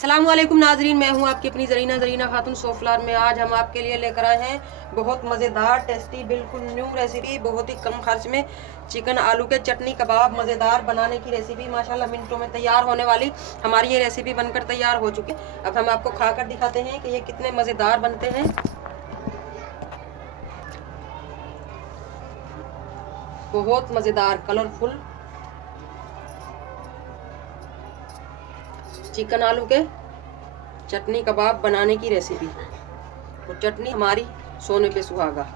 अस्सलामुअलैकुम नाजरीन, मैं हूं आपकी अपनी जरीना खातून सोफलार में। आज हम आपके लिए लेकर आए हैं बहुत मज़ेदार टेस्टी बिल्कुल न्यू रेसिपी, बहुत ही कम खर्च में चिकन आलू के चटनी कबाब मज़ेदार बनाने की रेसिपी। माशाल्लाह मिनटों में तैयार होने वाली हमारी ये रेसिपी बनकर तैयार हो चुकी। अब हम आपको खाकर दिखाते हैं कि ये कितने मज़ेदार बनते हैं। बहुत मज़ेदार कलरफुल चिकन आलू के चटनी कबाब बनाने की रेसिपी। और चटनी हमारी सोने पे सुहागा।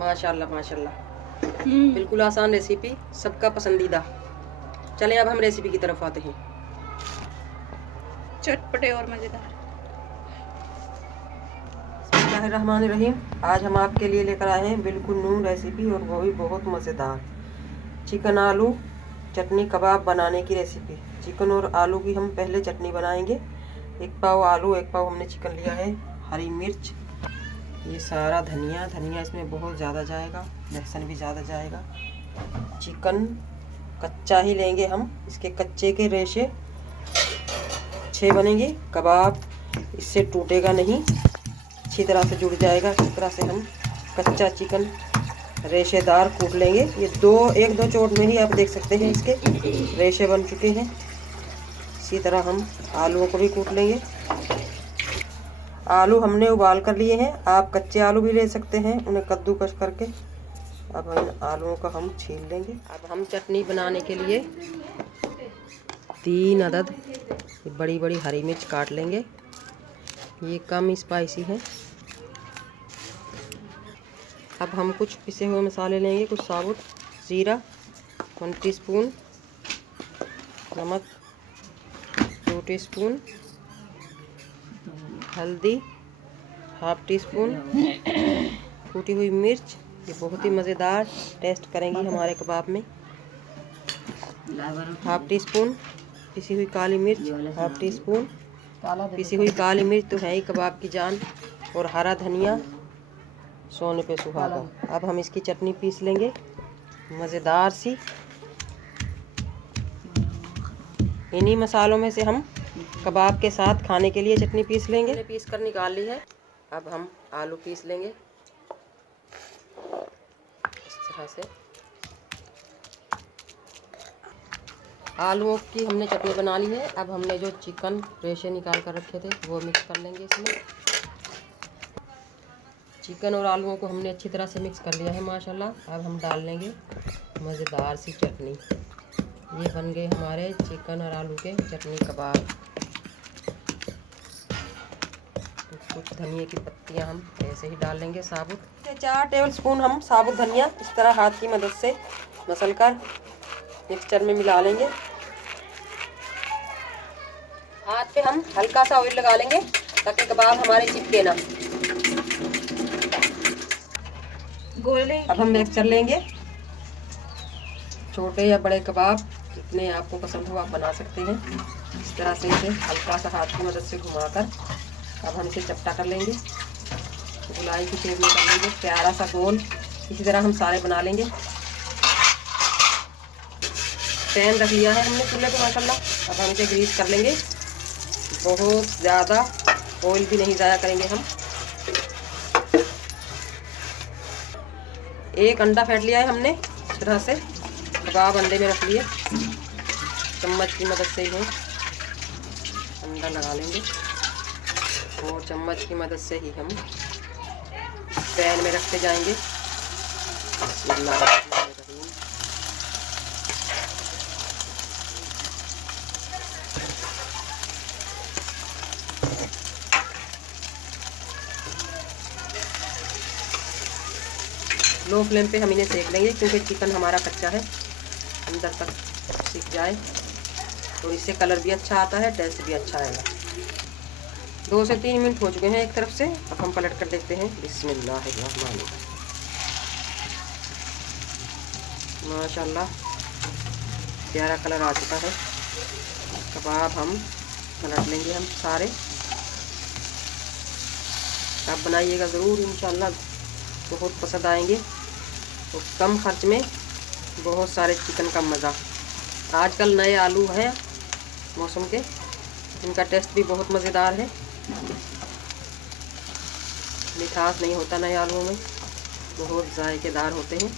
माशाल्लाह माशाल्लाह, बिल्कुल आसान रेसिपी, सबका पसंदीदा। चलें अब हम रेसिपी की तरफ आते हैं। चटपटे और मज़ेदार। बिस्मिल्लाहिर्रहमानिर्रहीम। आज हम आपके लिए लेकर आए हैं बिल्कुल न्यू रेसिपी और वो भी बहुत मज़ेदार चिकन आलू चटनी कबाब बनाने की रेसिपी। चिकन और आलू की हम पहले चटनी बनाएंगे। 1 पाव आलू, 1 पाव हमने चिकन लिया है, हरी मिर्च, ये सारा धनिया इसमें बहुत ज़्यादा जाएगा, लहसुन भी ज़्यादा जाएगा। चिकन कच्चा ही लेंगे हम, इसके कच्चे के रेशे 6 बनेंगे। कबाब इससे टूटेगा नहीं, अच्छी तरह से जुड़ जाएगा। इस तरह से हम कच्चा चिकन रेशेदार कूट लेंगे। ये एक दो चोट में ही आप देख सकते हैं इसके रेशे बन चुके हैं। इसी तरह हम आलूओं को भी कूट लेंगे। आलू हमने उबाल कर लिए हैं, आप कच्चे आलू भी ले सकते हैं, उन्हें कद्दूकस करके। अब इन आलूओं का हम छील लेंगे। अब हम चटनी बनाने के लिए 3 अदद बड़ी बड़ी हरी मिर्च काट लेंगे। ये कम स्पाइसी है। अब हम कुछ पिसे हुए मसाले लेंगे। कुछ साबुत ज़ीरा 1 टीस्पून, नमक 2 टीस्पून, हल्दी 1/2 टीस्पून, कूटी हुई मिर्च, ये बहुत ही मज़ेदार टेस्ट करेंगी हमारे कबाब में। 1/2 टीस्पून पिसी हुई काली मिर्च, 1/2 टीस्पून पिसी हुई काली मिर्च तो है ही कबाब की जान, और हरा धनिया सोने पे सुहागा। अब हम इसकी चटनी पीस लेंगे मज़ेदार सी। इन्हीं मसालों में से हम कबाब के साथ खाने के लिए चटनी पीस लेंगे। पीस कर निकाल ली है। अब हम आलू पीस लेंगे इस तरह से। आलूओं की हमने चटनी बना ली है। अब हमने जो चिकन रेशे निकाल कर रखे थे वो मिक्स कर लेंगे इसमें। चिकन और आलूओं को हमने अच्छी तरह से मिक्स कर लिया है माशाल्लाह। अब हम डाल लेंगे मज़ेदार सी चटनी। ये बन गए हमारे चिकन और आलू के चटनी कबाब। कुछ धनिया की पत्तियां हम ऐसे ही डाल लेंगे साबुत। 4 टेबलस्पून हम साबुत धनिया इस तरह हाथ की मदद से मसल कर मिक्सचर में मिला लेंगे। हाथ पे हम हल्का सा ऑयल लगा लेंगे ताकि कबाब हमारे चिपके ना। अब हम मिक्सचर लेंगे। छोटे या बड़े कबाब जितने आपको पसंद हो आप बना सकते हैं। इस तरह से इसे हल्का सा हाथ की मदद से घुमाकर अब हम इसे चपटा कर लेंगे, गुलाई की शेप में कर लेंगे, प्यारा सा गोल। इसी तरह हम सारे बना लेंगे। पैन रख लिया है हमने चूल्हे पे माशाल्लाह। अब हम इसे ग्रीस कर लेंगे। बहुत ज़्यादा ऑयल भी नहीं ज़ाया करेंगे हम। 1 अंडा फेंट लिया है हमने इस तरह से। कबाब अंडे में रख लिए, चम्मच की मदद से ही अंडा लगा लेंगे और चम्मच की मदद से ही हम पैन में रखते जाएंगे। लो फ्लेम पे हम इन्हें सेक लेंगे क्योंकि चिकन हमारा कच्चा है, अंदर तक सीख जाए तो इससे कलर भी अच्छा आता है, टेस्ट भी अच्छा आएगा। 2 से 3 मिनट हो चुके हैं एक तरफ से। अब हम पलट कर देखते हैं। बिस्मिल्लाहिर्रहमानिर्रहीम। माशाल्लाह प्यारा कलर आ चुका है। कबाब हम पलट लेंगे हम सारे। आप बनाइएगा ज़रूर, इंशाल्लाह बहुत पसंद आएंगे। तो कम खर्च में बहुत सारे चिकन का मज़ा। आजकल नए आलू हैं मौसम के, इनका टेस्ट भी बहुत मज़ेदार है, मिठास नहीं होता नए आलूओं में, बहुत जायकेदार होते हैं।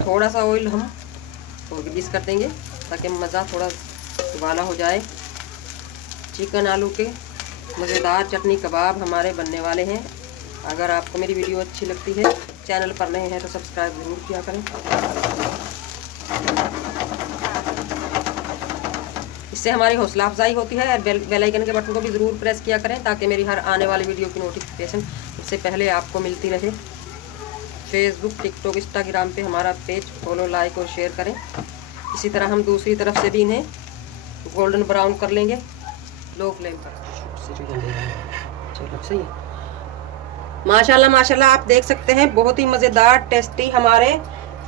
थोड़ा सा ऑयल हम ग्रीस कर देंगे ताकि मज़ा थोड़ा उबाला हो जाए। चिकन आलू के मज़ेदार चटनी कबाब हमारे बनने वाले हैं। अगर आपको मेरी वीडियो अच्छी लगती है, चैनल पर नए हैं तो सब्सक्राइब ज़रूर किया करें। इससे हमारी हौसला अफजाई होती है और बेल आइकन के बटन को भी ज़रूर प्रेस किया करें ताकि मेरी हर आने वाली वीडियो की नोटिफिकेशन सबसे पहले आपको मिलती रहे। फेसबुक, टिकटॉक, इंस्टाग्राम पे हमारा पेज फॉलो, लाइक और शेयर करें। इसी तरह हम दूसरी तरफ से भी इन्हें गोल्डन ब्राउन कर लेंगे लो फ्लेम पर। चलो सही है। माशाल्लाह माशाल्लाह, आप देख सकते हैं बहुत ही मज़ेदार टेस्टी हमारे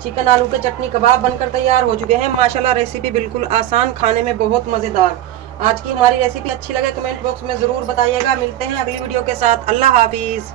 चिकन आलू के चटनी कबाब बनकर तैयार हो चुके हैं। माशाल्लाह रेसिपी बिल्कुल आसान, खाने में बहुत मज़ेदार। आज की हमारी रेसिपी अच्छी लगे कमेंट बॉक्स में ज़रूर बताइएगा। मिलते हैं अगली वीडियो के साथ। अल्लाह हाफिज़।